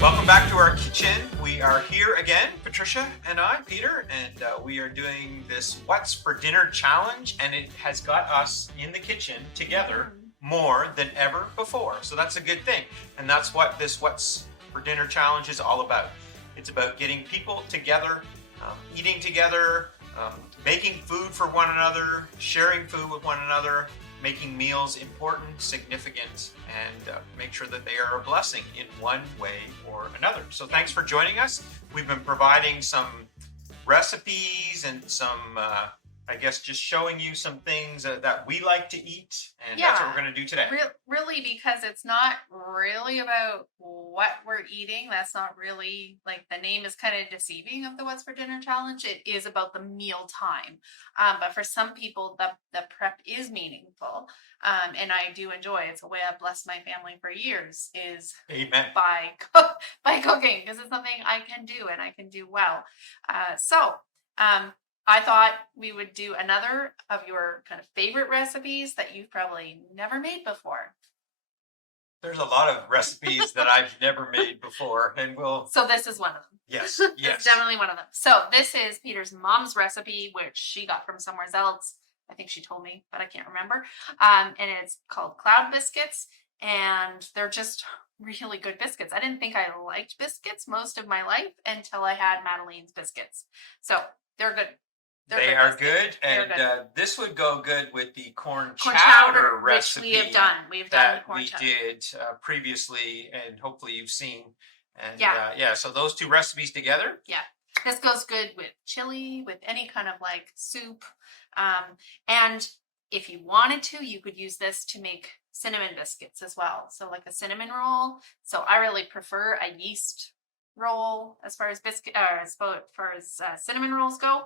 Welcome back to our kitchen. We are here again, Patricia and I, Peter, and we are doing this What's for Dinner challenge, and it has got us in the kitchen together more than ever before. So that's a good thing. And that's what this What's for Dinner challenge is all about. It's about getting people together, eating together, making food for one another, sharing food with one another, making meals important, significant, and make sure that they are a blessing in one way or another. So thanks for joining us. We've been providing some recipes and some, I guess, just showing you some things that we like to eat, and that's what we're going to do today. Really, because it's not really about what we're eating. That's not really, like, the name is kind of deceiving of the What's for Dinner challenge. It is about the meal time. But for some people, the prep is meaningful. And I do enjoy it. It's a way I've blessed my family for years, is Amen. by cooking, because it's something I can do and I can do well. I thought we would do another of your kind of favorite recipes that you've probably never made before. There's a lot of recipes that I've never made before, and So this is one of them. Yes. It's definitely one of them. So this is Peter's mom's recipe, which she got from somewhere else. I think she told me, but I can't remember. And it's called cloud biscuits, and they're just really good biscuits. I didn't think I liked biscuits most of my life until I had Madeleine's biscuits. So they're good. They are good, and this would go good with the corn chowder recipe, which we have done. We've done corn chowder. We did previously, and hopefully you've seen. And so those two recipes together. Yeah, this goes good with chili, with any kind of like soup. And if you wanted to, you could use this to make cinnamon biscuits as well. So like a cinnamon roll. So I really prefer a yeast roll as far as cinnamon rolls go,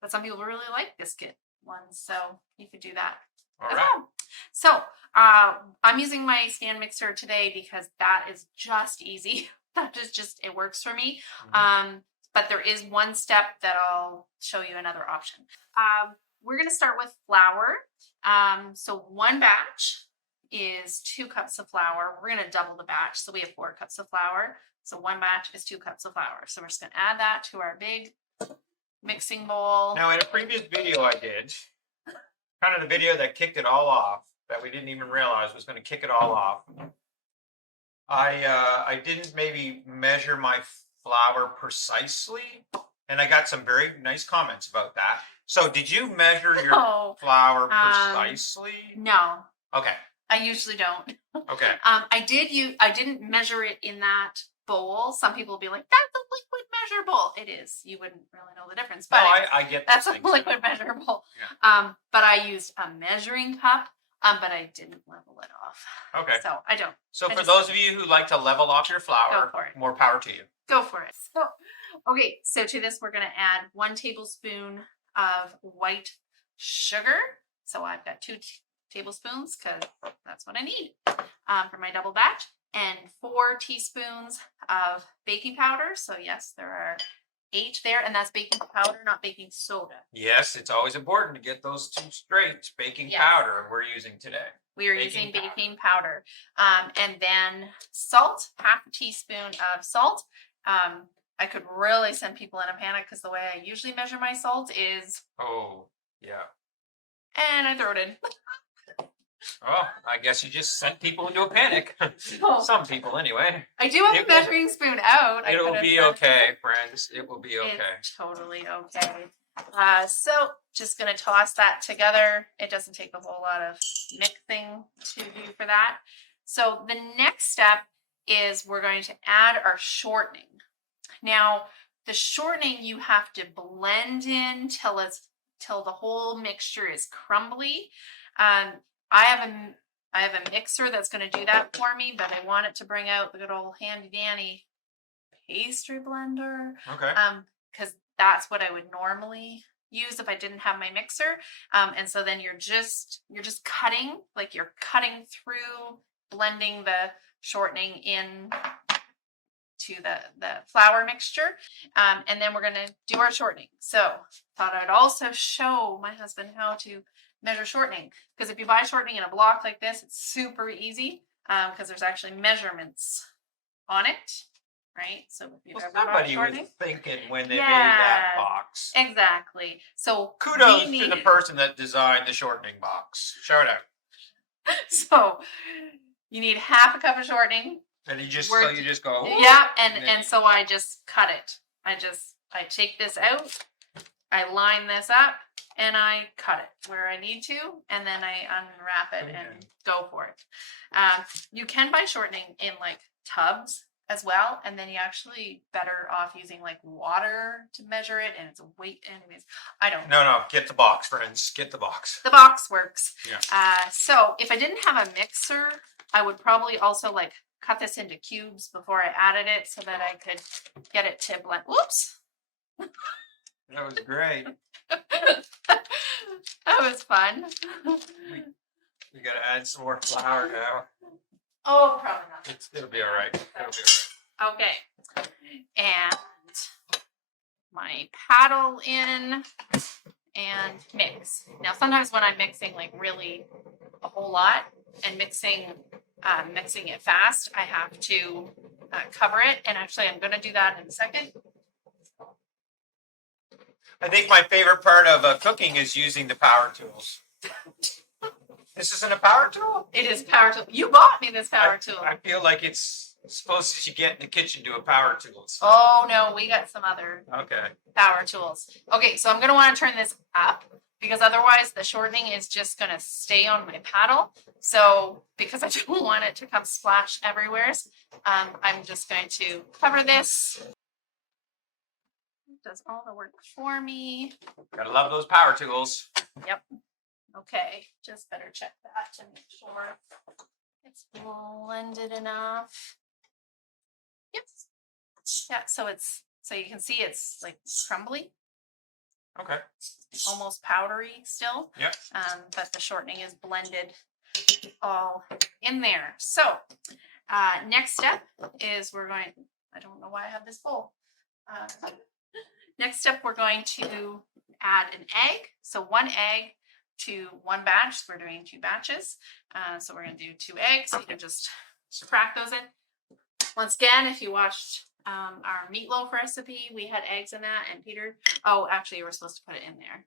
but some people really like biscuit ones, so you could do that. All right. So I'm using my stand mixer today because that is just easy. That is just, it works for me. But there is one step that I'll show you another option. We're going to start with flour. So one batch is 2 cups of flour. We're going to double the batch, so we have 4 cups of flour. So one batch is 2 cups of flour. So we're just going to add that to our big mixing bowl. Now, in a previous video I did, kind of the video that kicked it all off, that we didn't even realize was going to kick it all off, I didn't maybe measure my flour precisely, and I got some very nice comments about that. So did you measure your flour precisely? No. Okay. I usually don't. Okay. I didn't measure it in that bowl. Some people will be like, that's a liquid measure bowl. It is. You wouldn't really know the difference. But no, I get that's a liquid measure bowl. Yeah. But I used a measuring cup, but I didn't level it off. Okay. So I don't. So for those of you who like to level off your flour, more power to you. Go for it. So to this, we're going to add 1 tablespoon of white sugar. So I've got 2 tablespoons because that's what I need for my double batch, and 4 teaspoons of baking powder. So yes, there are 8 there, and that's baking powder, not baking soda. Yes, it's always important to get those 2 straight. Baking powder we're using today. We are using baking powder. And then salt, half a teaspoon of salt. I could really send people in a panic because the way I usually measure my salt is... Oh, yeah. And I throw it in. Oh, I guess you just sent people into a panic. Some people, anyway. I do have a measuring spoon out. It will be okay, friends. It will be okay. It's totally okay. So just going to toss that together. It doesn't take a whole lot of mixing to do for that. So the next step is we're going to add our shortening. Now, the shortening you have to blend in till the whole mixture is crumbly. I have a mixer that's going to do that for me, but I want it to bring out the good old handy dandy pastry blender. Okay. Because that's what I would normally use if I didn't have my mixer. And so then you're just cutting, like you're cutting through, blending the shortening in to the flour mixture. And then we're going to do our shortening. So thought I'd also show my husband how to measure shortening, because if you buy shortening in a block like this, it's super easy because there's actually measurements on it, right? So if you've Well, ever bought somebody was shortening. thinking when they made that Yeah. box. Exactly. So Kudos we to the need- person that designed the shortening box. Shout out. So you need half a cup of shortening. And you just We're- so you just go. Yeah, then and so I just cut it. I take this out, I line this up, and I cut it where I need to, and then I unwrap it and Okay. go for it. You can buy shortening in like tubs as well, and then you actually better off using like water to measure it, and it's a weight. Anyways, I don't. No, get the box, friends. Get the box. The box works. Yeah. So if I didn't have a mixer, I would probably also like cut this into cubes before I added it so that I could get it to blend. Whoops. That was great. That was fun. We gotta add some more flour now. Oh, probably not. It'll be all right. It'll be all right. Okay. And my paddle in and mix. Now sometimes when I'm mixing like really a whole lot and mixing it fast, I have to cover it, and actually I'm going to do that in a second. I think my favorite part of cooking is using the power tools. This isn't a power tool? It is power tool. You bought me this power tool. I feel like it's supposed to get in the kitchen to a power tool. Oh no, we got some other Okay. power tools. Okay, so I'm going to want to turn this up because otherwise the shortening is just going to stay on my paddle. So because I don't want it to come splash everywhere, I'm just going to cover this. It does all the work for me. Gotta love those power tools. Yep. Okay, just better check that to make sure it's blended enough. Yep. Yeah, so you can see it's like crumbly, Okay. almost powdery still. Yep. But the shortening is blended all in there. So next step is I don't know why I have this bowl. Next step, we're going to add an egg. So 1 egg to 1 batch. We're doing 2 batches. So we're going to do 2 eggs. You can just crack those in. Once again, if you watched our meatloaf recipe, we had eggs in that. And Peter, oh, actually, you were supposed to put it in there.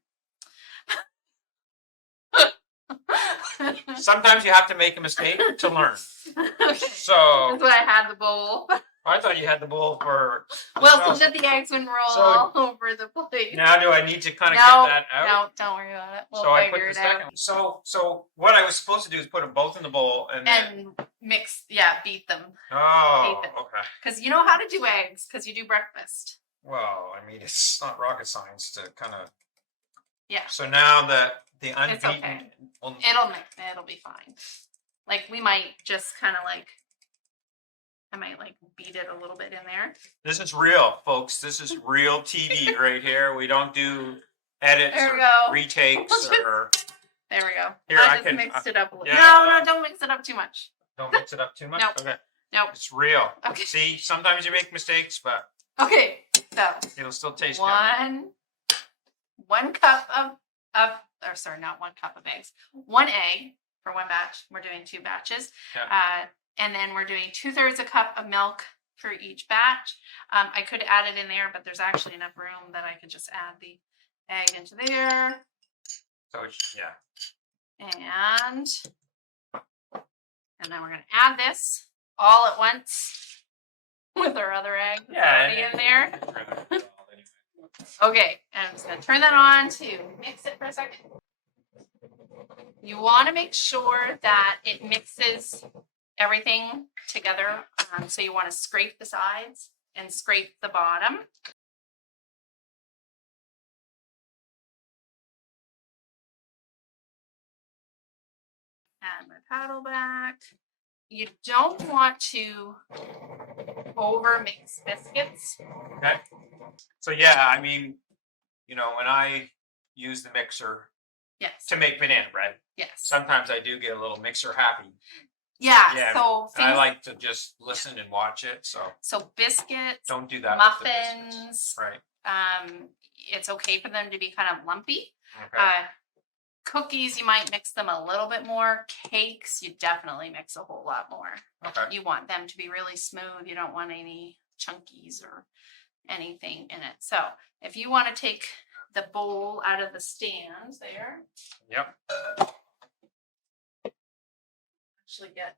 Sometimes you have to make a mistake to learn. Okay. So That's why I had the bowl. I thought you had the bowl for. Well, so that the eggs wouldn't roll all over the plate. Now do I need to kind of No, get that out? no, don't worry about it. We'll So I put figure the it out. second. So what I was supposed to do is put them both in the bowl and then. And mix, yeah, beat them. Oh, Beat them. okay. Because you know how to do eggs, because you do breakfast. Well, I mean, it's not rocket science to kind of. Yeah. So now that the unbeaten. It's okay. Well, It'll mix, it'll be fine. Like we might just kind of like, I might like beat it a little bit in there. this is real, folks. This is real TV right here. We don't do edits There or we go. retakes or. There we go. Here, I I just can- mixed it up a little. yeah. No, don't mix it up too much. Don't mix it up too much. Nope. Okay. Nope. It's real. Okay. See, sometimes you make mistakes, but Okay, so it'll still taste yummy. one cup or sorry, not 1 cup of eggs. 1 egg for 1 batch. We're doing 2 batches. Yeah. And then we're doing 2/3 a cup of milk for each batch. I could add it in there, but there's actually enough room that I could just add the egg into there. So it's, yeah. And then we're going to add this all at once with our other egg already in there. Okay, and I'm just going to turn that on to mix it for a second. You want to make sure that it mixes everything together. So you want to scrape the sides and scrape the bottom. Add my paddle back. You don't want to over mix biscuits. Okay. So yeah, I mean, you know, when I use the mixer Yes. to make banana bread, Yes. sometimes I do get a little mixer happy. Yeah. Yeah, So And I things, like to just listen and watch it. So biscuits, don't do that. with the biscuits. muffins. Right. It's okay for them to be kind of lumpy. Okay. Cookies, you might mix them a little bit more. Cakes, you definitely mix a whole lot more. Okay. You want them to be really smooth. You don't want any chunkies or anything in it. So if you want to take the bowl out of the stand there, Yep. actually get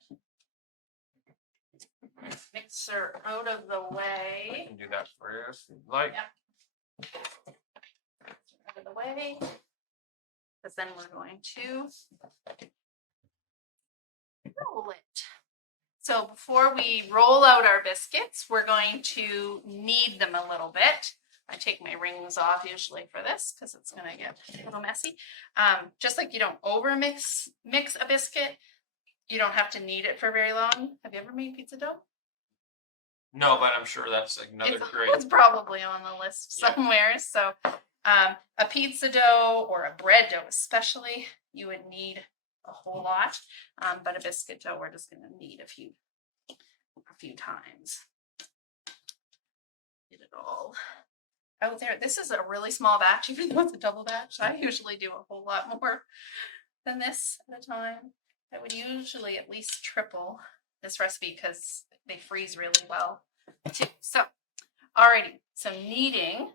mixer out of the I way. can do that for you if you'd like. Yep. Out of the way. Because then we're going to roll it. So before we roll out our biscuits, we're going to knead them a little bit. I take my rings off usually for this because it's going to get a little messy. Just like you don't over mix a biscuit, you don't have to knead it for very long. Have you ever made pizza dough? No, but I'm sure that's another great. It's probably on the list somewhere. So a pizza dough or a bread dough especially, you would need a whole lot. But a biscuit dough, we're just going to knead a few times. Get it all out there. This is a really small batch, even though it's a double batch. I usually do a whole lot more than this at a time. I would usually at least triple this recipe because they freeze really well too. So, alrighty. So kneading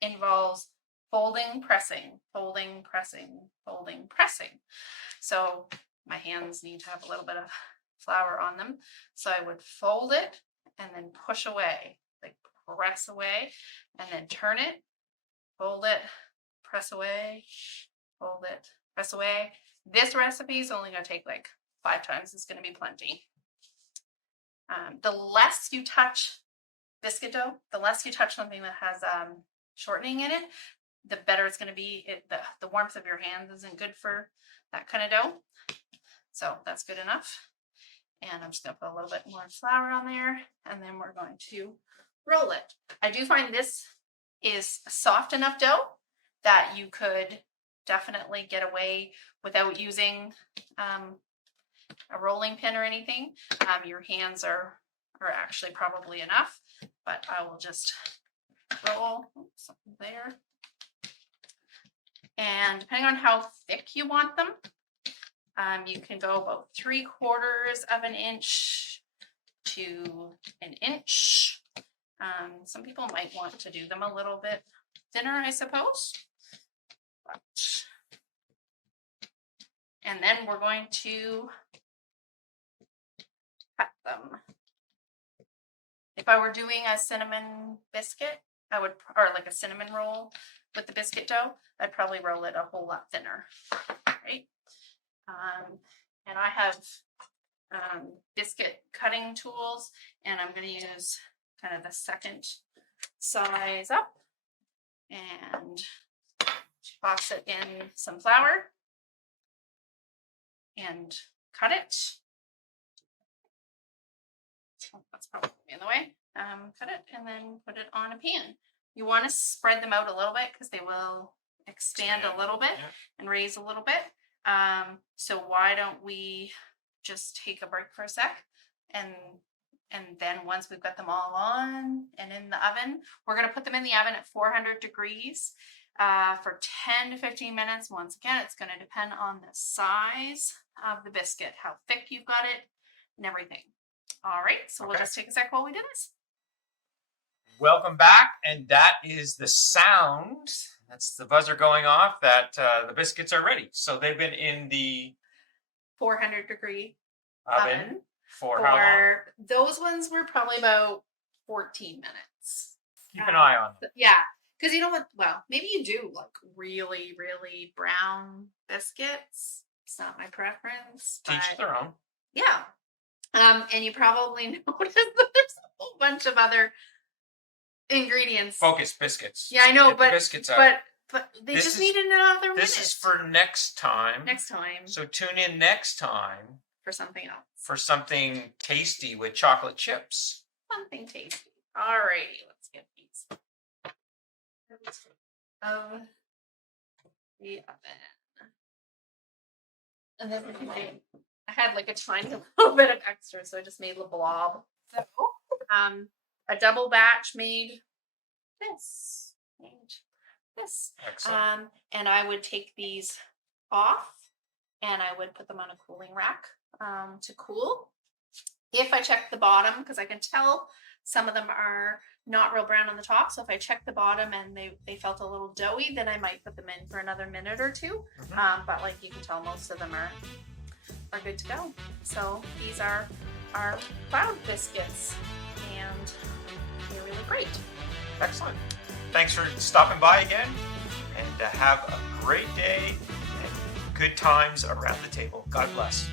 involves folding, pressing, folding, pressing, folding, pressing. So my hands need to have a little bit of flour on them. So I would fold it and then push away, like press away, and then turn it, fold it, press away, fold it, press away. This recipe is only going to take like 5 times. It's going to be plenty. The less you touch biscuit dough, the less you touch something that has shortening in it, the better it's going to be. The warmth of your hands isn't good for that kind of dough. So that's good enough. And I'm just going to put a little bit more flour on there, and then we're going to roll it. I do find this is soft enough dough that you could definitely get away without using a rolling pin or anything. Your hands are actually probably enough, but I will just roll something there. And depending on how thick you want them, you can go about 3/4 of an inch to an inch. Some people might want to do them a little bit thinner, I suppose. And then we're going to cut them. If I were doing a cinnamon biscuit, or like a cinnamon roll with the biscuit dough, I'd probably roll it a whole lot thinner, right? And I have biscuit cutting tools, and I'm going to use kind of the second size up and toss it in some flour and cut it. Oh, that's probably in the way. Cut it and then put it on a pan. You want to spread them out a little bit because they will expand a little bit and raise a little bit. So why don't we just take a break for a sec, and then once we've got them all on and in the oven, we're going to put them in the oven at 400 degrees for 10 to 15 minutes. Once again, it's going to depend on the size of the biscuit, how thick you've got it, and everything. All right, so we'll just take a sec while we do this. Welcome back, and that is the sound. That's the buzzer going off that the biscuits are ready. So they've been in the 400 degree oven for how long? Those ones were probably about 14 minutes. Keep an eye on them. Yeah, because you know what? Well, maybe you do like really, really brown biscuits. It's not my preference. Teach their own. Yeah. And you probably noticed that there's a whole bunch of other ingredients. Focus biscuits. Yeah, I know, Get the biscuits out. but they just need another minute. This is for next time. Next time. So tune in next time For something else. for something tasty with chocolate chips. Something tasty. Alrighty, let's get these of the oven. And then I had like a tiny little bit of extra, so I just made a blob. So, a double batch made this. Excellent. And I would take these off and I would put them on a cooling rack to cool. If I check the bottom, because I can tell some of them are not real brown on the top, so if I check the bottom and they felt a little doughy, then I might put them in for another minute or two. But like you can tell, most of them are good to go. So these are our cloud biscuits, and they're really great. Excellent. Thanks for stopping by again, and have a great day and good times around the table. God bless.